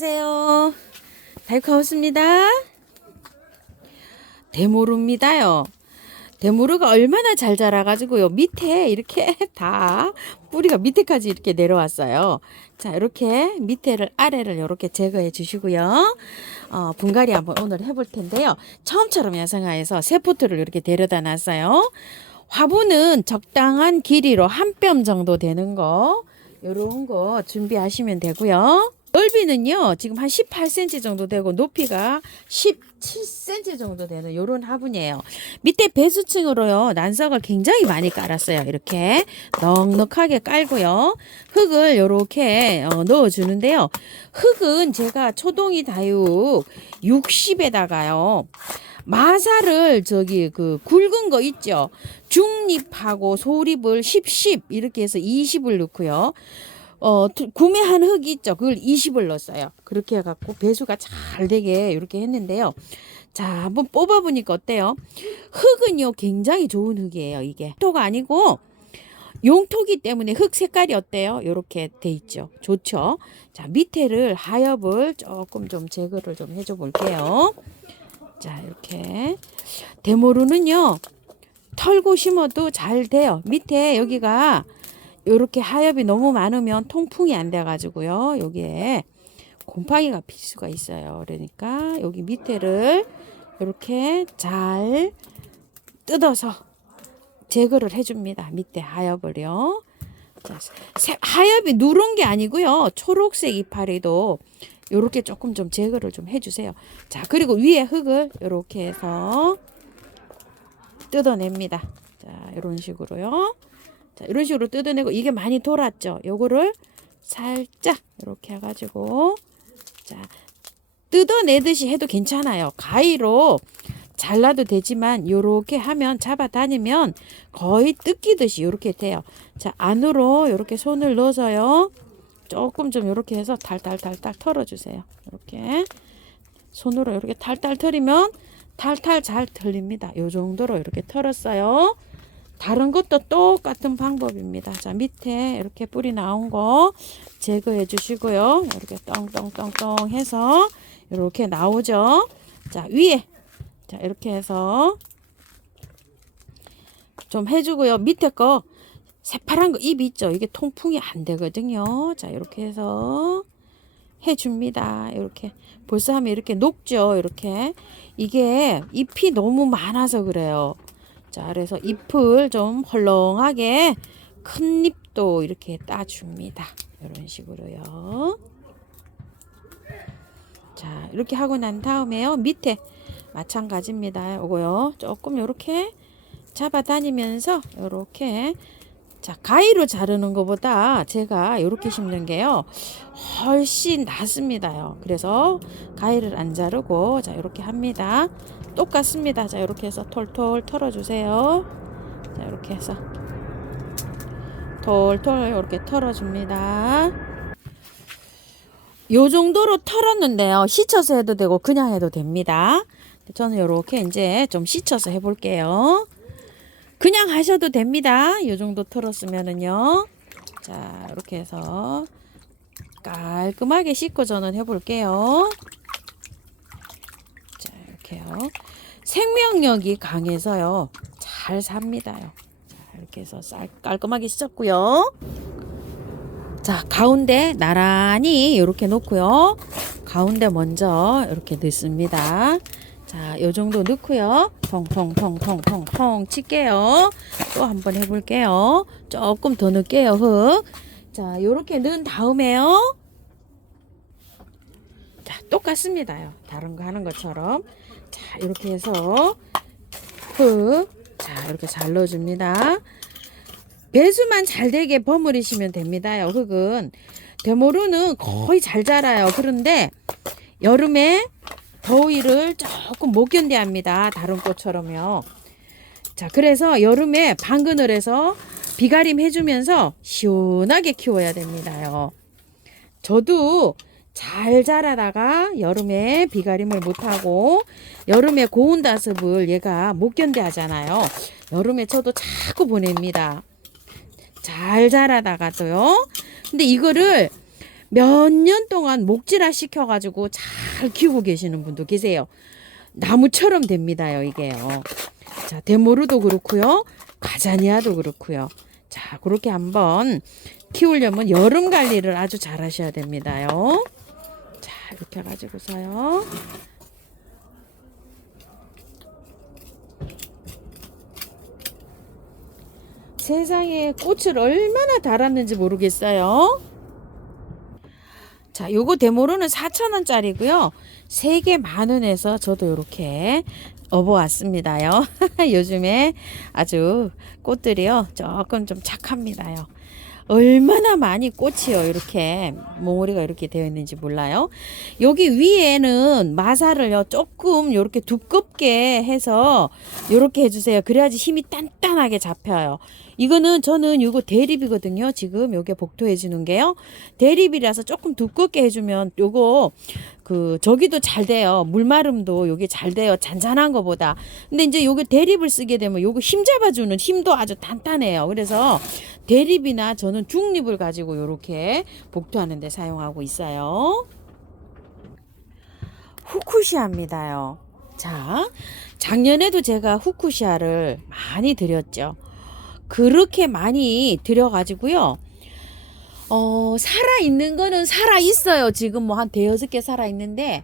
안녕하세요. 달콤하습니다. 대모루입니다요. 대모루가 얼마나 잘 자라가지고요. 밑에 이렇게 다 뿌리가 밑에까지 이렇게 내려왔어요. 자, 이렇게 밑에를 아래를 이렇게 제거해 주시고요. 어, 분갈이 한번 오늘 해볼 텐데요. 처음처럼 야생화에서 새 포트를 이렇게 데려다 놨어요. 화분은 적당한 길이로 한 뼘 정도 되는 거, 요런 거 준비하시면 되고요. 넓이는요, 지금 한 18cm 정도 되고, 높이가 17cm 정도 되는 요런 화분이에요. 밑에 배수층으로요, 난석을 굉장히 많이 깔았어요. 이렇게 넉넉하게 깔고요. 흙을 요렇게 어, 넣어 주는데요. 흙은 제가 초동이 다육 60에다가요. 마사를 저기 그 굵은 거 있죠. 중립하고 소립을 10, 10 이렇게 해서 20을 넣고요. 어, 투- 구매한 흙이 있죠. 그걸 20을 넣었어요. 그렇게 해갖고 배수가 잘 되게 이렇게 했는데요. 자, 한번 뽑아보니까 어때요? 흙은요, 굉장히 좋은 흙이에요, 이게. 토가 아니고, 용토기 때문에 흙 색깔이 어때요? 이렇게 돼 있죠. 좋죠. 자, 밑에를 하엽을 조금 좀 제거를 좀 해줘 볼게요. 자, 이렇게. 대모루는요, 털고 심어도 잘 돼요. 밑에 여기가 이렇게 하엽이 너무 많으면 통풍이 안 돼가지고요. 여기에 곰팡이가 필 수가 있어요. 그러니까 여기 밑에를 이렇게 잘 뜯어서 제거를 해줍니다. 밑에 하엽을요. 하엽이 누런 게 아니고요. 초록색 이파리도 이렇게 조금 좀 제거를 좀 해주세요. 자, 그리고 위에 흙을 이렇게 해서 뜯어냅니다. 자, 이런 식으로요. 자, 이런 식으로 뜯어내고 이게 많이 돌았죠. 요거를 살짝 이렇게 해가지고 자 뜯어내듯이 해도 괜찮아요. 가위로 잘라도 되지만 요렇게 하면 잡아다니면 거의 뜯기듯이 요렇게 돼요. 자 안으로 요렇게 손을 넣어서요. 조금 좀 요렇게 해서 탈탈탈탈 털어주세요. 이렇게 손으로 이렇게 탈탈 털이면 탈탈 잘 털립니다. 요 정도로 이렇게 털었어요. 다른 것도 똑같은 방법입니다. 자, 밑에 이렇게 뿌리 나온 거 제거해 주시고요. 이렇게 똥똥똥똥 해서 이렇게 나오죠. 자, 위에. 자, 이렇게 해서 좀 해주고요. 밑에 거 새파란 거 잎 있죠. 이게 통풍이 안 되거든요. 자, 이렇게 해서 해줍니다. 이렇게 벌써 하면 이렇게 녹죠. 이렇게 이게 잎이 너무 많아서 그래요. 자, 그래서 잎을 좀 헐렁하게 큰 잎도 이렇게 따줍니다. 이런 식으로요. 자, 이렇게 하고 난 다음에요. 밑에 마찬가지입니다. 요거요. 조금 이렇게 잡아다니면서 이렇게 자, 가위로 자르는 것보다 제가 이렇게 심는 게요. 훨씬 낫습니다요. 그래서 가위를 안 자르고 자, 이렇게 합니다. 똑같습니다. 자, 이렇게 해서 톨톨 털어 주세요. 자, 이렇게 해서 톨톨 이렇게 털어 줍니다. 요 정도로 털었는데요. 씻어서 해도 되고 그냥 해도 됩니다. 저는 이렇게 이제 좀 씻어서 해볼게요. 그냥 하셔도 됩니다. 요 정도 털었으면은요. 자, 이렇게 해서 깔끔하게 씻고 저는 해볼게요. 자, 이렇게요. 생명력이 강해서요. 잘 삽니다요. 자, 이렇게 해서 쌀, 깔끔하게 씻었고요. 자, 가운데 나란히 이렇게 놓고요. 가운데 먼저 이렇게 넣습니다. 자, 요 정도 넣고요. 통통통통통통 칠게요. 또 한번 해볼게요. 조금 더 넣을게요, 흙. 자, 요렇게 넣은 다음에요. 자, 똑같습니다요. 다른 거 하는 것처럼. 자, 이렇게 해서 흙. 자, 이렇게 잘 넣어줍니다. 배수만 잘 되게 버무리시면 됩니다요. 흙은 대모루는 거의 잘 자라요. 그런데 여름에 더위를 조금 못 견뎌 합니다. 다른 꽃처럼요. 자, 그래서 여름에 방근을 해서 비가림 해주면서 시원하게 키워야 됩니다요. 저도 잘 자라다가 여름에 비가림을 못하고 여름에 고운 다습을 얘가 못 견뎌 하잖아요. 여름에 저도 자꾸 보냅니다. 잘 자라다가도요. 근데 이거를 몇 년 동안 목질화 시켜가지고 잘 키우고 계시는 분도 계세요. 나무처럼 됩니다요, 이게요. 자, 데모르도 그렇고요. 가자니아도 그렇고요. 자, 그렇게 한번 키우려면 여름 관리를 아주 잘 하셔야 됩니다요. 자, 이렇게 해가지고서요. 세상에 꽃을 얼마나 달았는지 모르겠어요. 자, 요거 데모로는 4,000원짜리고요. 3개 만 원에서 저도 이렇게 업어왔습니다요. 요즘에 아주 꽃들이요. 조금 좀 착합니다요. 얼마나 많이 꽃이요. 이렇게 몽우리가 이렇게 되어 있는지 몰라요. 여기 위에는 마사를요. 조금 이렇게 두껍게 해서 이렇게 해주세요. 그래야지 힘이 단단하게 잡혀요. 이거는 저는 이거 대립이거든요. 지금 요게 복토해 주는 게요. 대립이라서 조금 두껍게 해주면 요거 그 저기도 잘 돼요. 물마름도 요게 잘 돼요. 잔잔한 거보다. 근데 이제 요게 대립을 쓰게 되면 요거 힘 잡아주는 힘도 아주 단단해요. 그래서 대립이나 저는 중립을 가지고 요렇게 복토하는 데 사용하고 있어요. 후쿠시아입니다요. 자, 작년에도 제가 후쿠시아를 많이 드렸죠. 그렇게 많이 들여가지고요. 어, 살아있는 거는 살아있어요. 지금 뭐 한 대여섯 개 살아있는데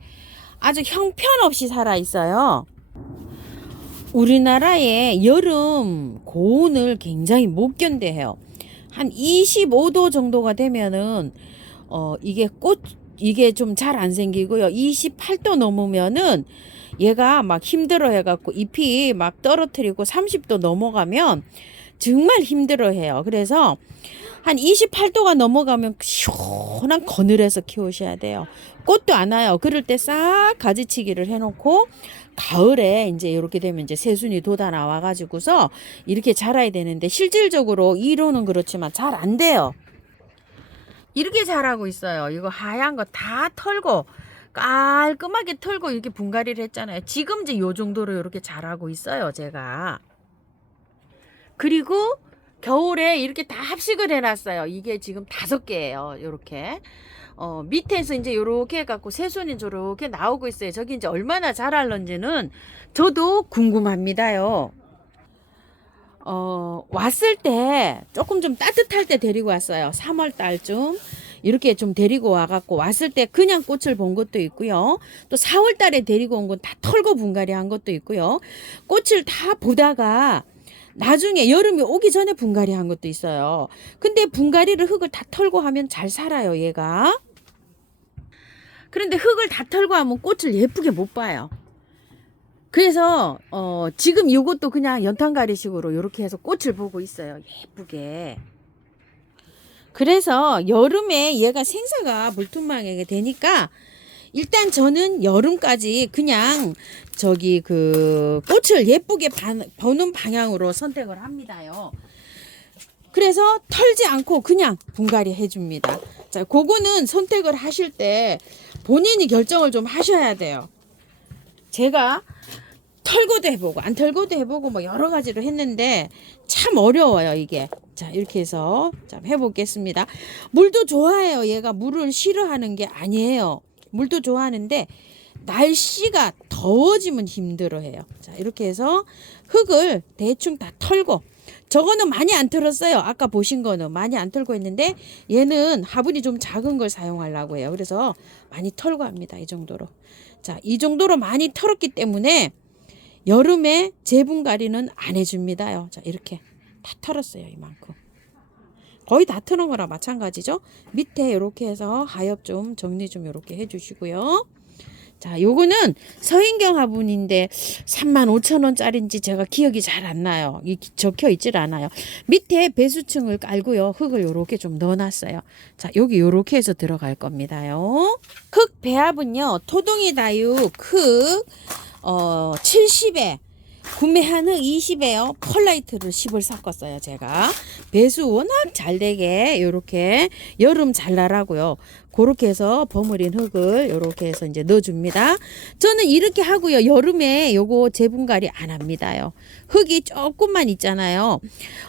아주 형편없이 살아있어요. 우리나라의 여름 고온을 굉장히 못 견뎌해요. 한 25도 정도가 되면은 어 이게 꽃 이게 좀 잘 안 생기고요. 28도 넘으면은 얘가 막 힘들어 해갖고 잎이 막 떨어뜨리고 30도 넘어가면 정말 힘들어 해요. 그래서 한 28도가 넘어가면 시원한 거늘에서 키우셔야 돼요. 꽃도 안 와요. 그럴 때 싹 가지치기를 해놓고 가을에 이제 이렇게 되면 이제 새순이 돋아 나와 가지고서 이렇게 자라야 되는데 실질적으로 이론은 그렇지만 잘 안 돼요. 이렇게 자라고 있어요. 이거 하얀 거 다 털고 깔끔하게 털고 이렇게 분갈이를 했잖아요. 지금 이제 요 정도로 이렇게 자라고 있어요. 제가. 그리고 겨울에 이렇게 다 합식을 해놨어요. 이게 지금 다섯 개예요. 이렇게. 어, 밑에서 이제 요렇게 해갖고 새순이 저렇게 나오고 있어요. 저기 이제 얼마나 자랄런지는 저도 궁금합니다요. 어, 왔을 때 조금 좀 따뜻할 때 데리고 왔어요. 3월 달쯤. 이렇게 좀 데리고 와갖고 왔을 때 그냥 꽃을 본 것도 있고요. 또 4월 달에 데리고 온 건 다 털고 분갈이 한 것도 있고요. 꽃을 다 보다가 나중에 여름이 오기 전에 분갈이 한 것도 있어요. 근데 분갈이를 흙을 다 털고 하면 잘 살아요, 얘가. 그런데 흙을 다 털고 하면 꽃을 예쁘게 못 봐요. 그래서 어 지금 이것도 그냥 연탄가리식으로 이렇게 해서 꽃을 보고 있어요. 예쁘게. 그래서 여름에 얘가 생사가 물투망하게 되니까 일단 저는 여름까지 그냥 저기 그 꽃을 예쁘게 반- 보는 방향으로 선택을 합니다요. 그래서 털지 않고 그냥 분갈이 해줍니다. 자, 그거는 선택을 하실 때 본인이 결정을 좀 하셔야 돼요. 제가 털고도 해보고 안 털고도 해보고 뭐 여러 가지로 했는데 참 어려워요 이게. 자 이렇게 해서 자 해보겠습니다. 물도 좋아해요. 얘가 물을 싫어하는 게 아니에요. 물도 좋아하는데 날씨가 더워지면 힘들어해요. 자 이렇게 해서 흙을 대충 다 털고 저거는 많이 안 털었어요. 아까 보신 거는 많이 안 털고 있는데 얘는 화분이 좀 작은 걸 사용하려고 해요. 그래서 많이 털고 합니다. 이 정도로. 자, 이 정도로 많이 털었기 때문에 여름에 재분갈이는 안 해줍니다요. 자, 이렇게 다 털었어요. 이만큼. 거의 다 트는 거랑 마찬가지죠. 밑에 이렇게 해서 하엽 좀 정리 좀 이렇게 해주시고요. 자, 요거는 서인경 화분인데 3만 5천 원짜리인지 제가 기억이 잘 안 나요. 이 적혀 있질 않아요. 밑에 배수층을 깔고요. 흙을 요렇게 좀 넣어 놨어요. 자, 여기 요렇게 해서 들어갈 겁니다요. 흙 배합은요. 토동이 다육 흙 어, 70에 구매한 흙 20에요. 펄라이트를 10을 섞었어요, 제가. 배수 워낙 잘 되게 요렇게 여름 잘 나라고요. 그렇게 해서 버무린 흙을 이렇게 해서 이제 넣어줍니다. 저는 이렇게 하고요. 여름에 요거 재분갈이 안 합니다요. 흙이 조금만 있잖아요.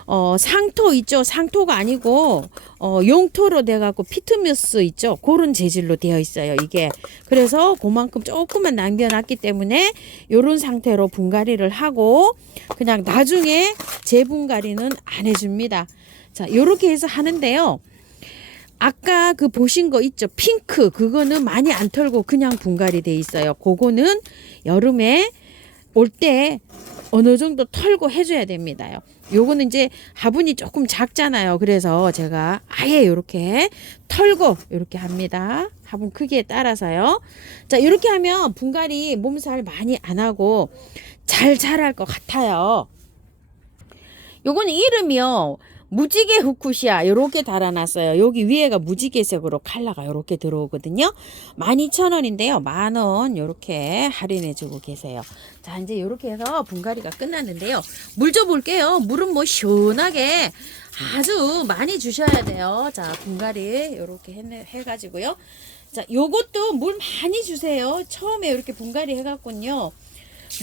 어, 상토 있죠. 상토가 아니고 어, 용토로 돼갖고 피트머스 있죠. 그런 재질로 되어 있어요. 이게 그래서 그만큼 조금만 남겨놨기 때문에 요런 상태로 분갈이를 하고 그냥 나중에 재분갈이는 안 해줍니다. 자, 요렇게 해서 하는데요. 아까 그 보신 거 있죠? 핑크. 그거는 많이 안 털고 그냥 분갈이 돼 있어요. 그거는 여름에 올 때 어느 정도 털고 해줘야 됩니다요. 요거는 이제 화분이 조금 작잖아요. 그래서 제가 아예 요렇게 털고 요렇게 합니다. 화분 크기에 따라서요. 자, 이렇게 하면 분갈이 몸살 많이 안 하고 잘 자랄 것 같아요. 요거는 이름이요. 무지개 후쿠시아 요렇게 달아놨어요. 여기 위에가 무지개색으로 컬러가 요렇게 들어오거든요. 12,000원인데요. 만원 요렇게 할인해주고 계세요. 자 이제 요렇게 해서 분갈이가 끝났는데요. 물 줘볼게요. 물은 뭐 시원하게 아주 많이 주셔야 돼요. 자 분갈이 요렇게 해, 해가지고요. 자 요것도 물 많이 주세요. 처음에 이렇게 분갈이 해갖군요.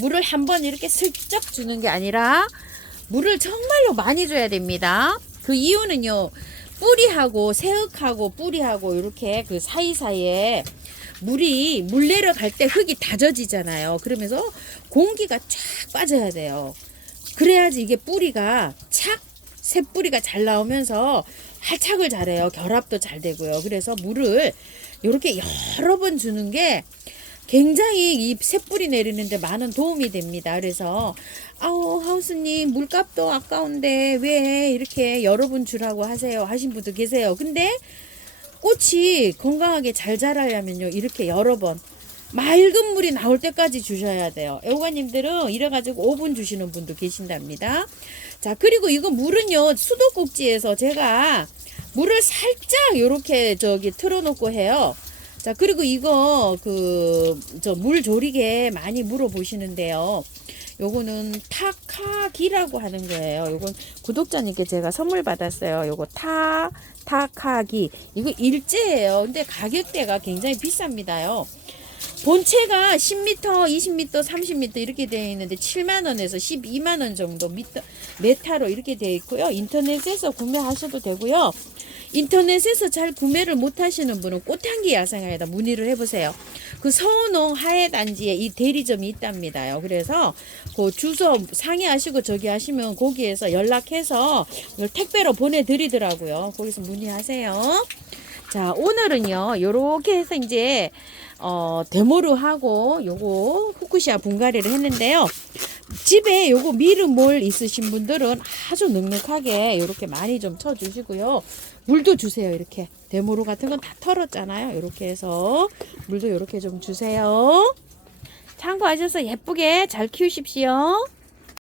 물을 한번 이렇게 슬쩍 주는 게 아니라 물을 정말로 많이 줘야 됩니다. 그 이유는요. 뿌리하고 새흙하고 뿌리하고 이렇게 그 사이사이에 물이 물 내려갈 때 흙이 다져지잖아요. 그러면서 공기가 쫙 빠져야 돼요. 그래야지 이게 뿌리가 착, 새 뿌리가 잘 나오면서 활착을 잘해요. 결합도 잘 되고요. 그래서 물을 이렇게 여러 번 주는 게 굉장히 이 새뿌리 내리는데 많은 도움이 됩니다. 그래서 아우 하우스님 물값도 아까운데 왜 이렇게 여러 분 주라고 하세요 하신 분도 계세요. 근데 꽃이 건강하게 잘 자라려면요 이렇게 여러 번 맑은 물이 나올 때까지 주셔야 돼요. 애호가님들은 이래가지고 5분 주시는 분도 계신답니다. 자 그리고 이거 물은요 수도꼭지에서 제가 물을 살짝 이렇게 저기 틀어놓고 해요. 자 그리고 이거 그 저 물 조리개 많이 물어보시는데요. 요거는 타카기라고 하는 거예요. 요건 구독자님께 제가 선물 받았어요. 요거 타 타카기 이거 일제예요. 근데 가격대가 굉장히 비쌉니다요. 본체가 10m, 20m, 30m 이렇게 되어 있는데 7만 원에서 12만 원 정도 미터, 메타로 이렇게 되어 있고요. 인터넷에서 구매하셔도 되고요. 인터넷에서 잘 구매를 못 하시는 분은 꽃향기 야생화에다 문의를 해보세요. 그 서운홍 하해 단지에 이 대리점이 있답니다요. 그래서 그 주소 상의하시고 저기 하시면 거기에서 연락해서 이걸 택배로 보내드리더라고요. 거기서 문의하세요. 자 오늘은요 요렇게 해서 이제 어 데모를 하고 요거 후쿠시아 분갈이를 했는데요 집에 요거 미르몰 있으신 분들은 아주 넉넉하게 요렇게 많이 좀 쳐주시고요 물도 주세요 이렇게. 데모로 같은 건 다 털었잖아요. 이렇게 해서 물도 이렇게 좀 주세요. 참고하셔서 예쁘게 잘 키우십시오